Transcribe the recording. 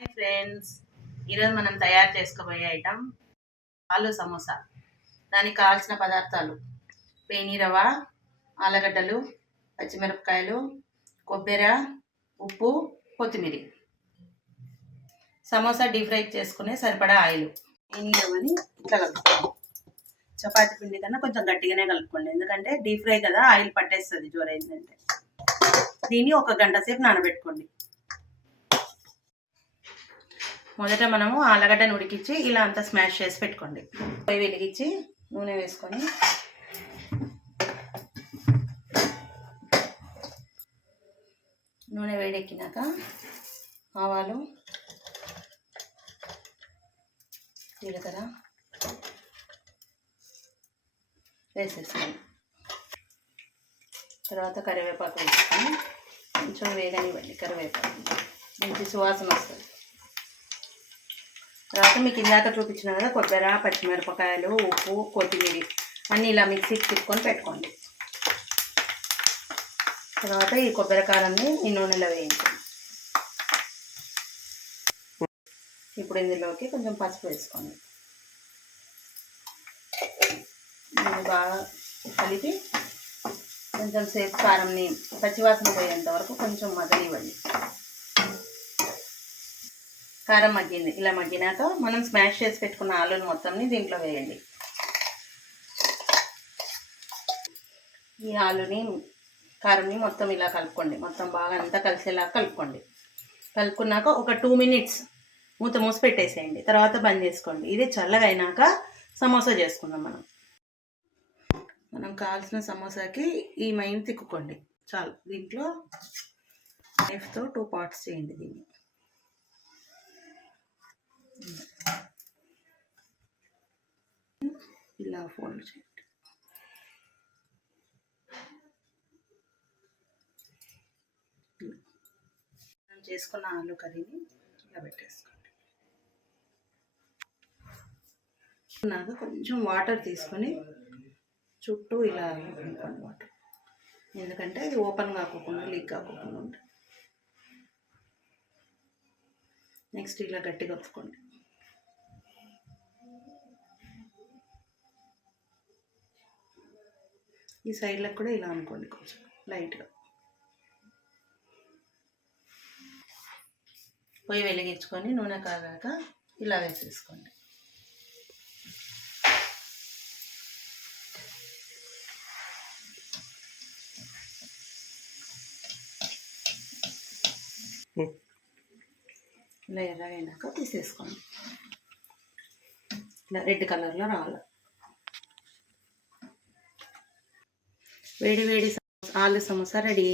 Hi friends, ఈరోజు మనం తయారు చేసుకోబోయే ఐటమ్ ఆలు సమోసా. దానికి కావాల్సిన పదార్థాలు: పేని రవ్వ, ఆలుగడ్డలు, పచ్చిమిరపకాయలు, కొబ్బరి, ఉప్పు, కొత్తిమీర. సమోసా డీప్ ఫ్రై చేసుకునే సరిపడా ఆయిల్. పేని రవ్వని ఇట్లా కలుపుకోండి. చపాతీ పిండి కన్నా కొంచెం గట్టిగానే కలుపుకోండి, ఎందుకంటే డీప్ ఫ్రై కదా, ఆయిల్ పట్టేస్తుంది జోరైందంటే. దీన్ని 1 గంట సేపు నానబెట్టుకోండి. మొదట మనము ఆలుగడ్డను ఉడికించి ఇలా అంతా స్మాష్ చేసి పెట్టుకోండి. పొయ్యి వెలిగించి నూనె వేసుకొని నూనె వేడెక్కినాక ఆవాలు, జీలకర్ర వేసేసుకోండి. తర్వాత కరివేపాకు వేసుకొని కొంచెం వేగనివ్వండి. కరివేపాకు మంచి సువాసన వస్తుంది. తర్వాత మీకు ఇందాక చూపించిన కదా, కొబ్బరి, పచ్చిమిరపకాయలు, ఉప్పు, కొత్తిమీర అన్నీ ఇలా మిక్సీకి తిప్పుకొని పెట్టుకోండి. తర్వాత ఈ కొబ్బరి కారాన్ని ఈ నూనెలో వేయించండి. ఇప్పుడు ఇందులోకి కొంచెం పసుపు వేసుకోండి. ఇది బాగా కలిపి కొంచెం సేపు కారంని పచ్చివాసన పోయేంత వరకు కొంచెం మగ్గనివ్వండి. కారం మగ్గింది. ఇలా మగ్గినాక మనం స్మాష్ చేసి పెట్టుకున్న ఆలుని మొత్తంని దీంట్లో వేయండి. ఈ ఆలుని కారంని మొత్తం ఇలా కలుపుకోండి. మొత్తం బాగా అంతా కలిసేలా కలుపుకోండి. కలుపుకున్నాక ఒక 2 మినిట్స్ మూత మూసి పెట్టేసేయండి. తర్వాత బంద్ చేసుకోండి. ఇది చల్లగా అయినాక సమోసా చేసుకుందాం. మనం కావాల్సిన సమోసాకి ఈ మైన్ తిక్కుకోండి చాలు. దీంట్లో నైఫ్తో 2 పార్ట్స్ చేయండి. దీన్ని ఇలా ఫోల్డ్ చేయండి. మనం చేసుకున్న ఆలు కర్రీని ఇలా పెట్టేసుకోండి. నాకు కొంచెం వాటర్ తీసుకొని చుట్టూ ఇలా నింపండి వాటర్, ఎందుకంటే అది ఓపెన్ కాకుండా లీక్ కాకుండా ఉంటుంది. నెక్స్ట్ ఇలా గట్టిగా ఒత్తుకోండి. ఈ సైడ్లకు కూడా ఇలా అనుకోండి, కొంచెం లైట్గా. పొయ్యి వెలిగించుకొని నూనె కాగాక ఇలా వేసేసుకోండి. ఇలా ఎర్రగైనాక తీసేసుకోండి. ఇలా రెడ్ కలర్లో రావాలి. వేడి వేడి ఆలు సమోసా రెడీ.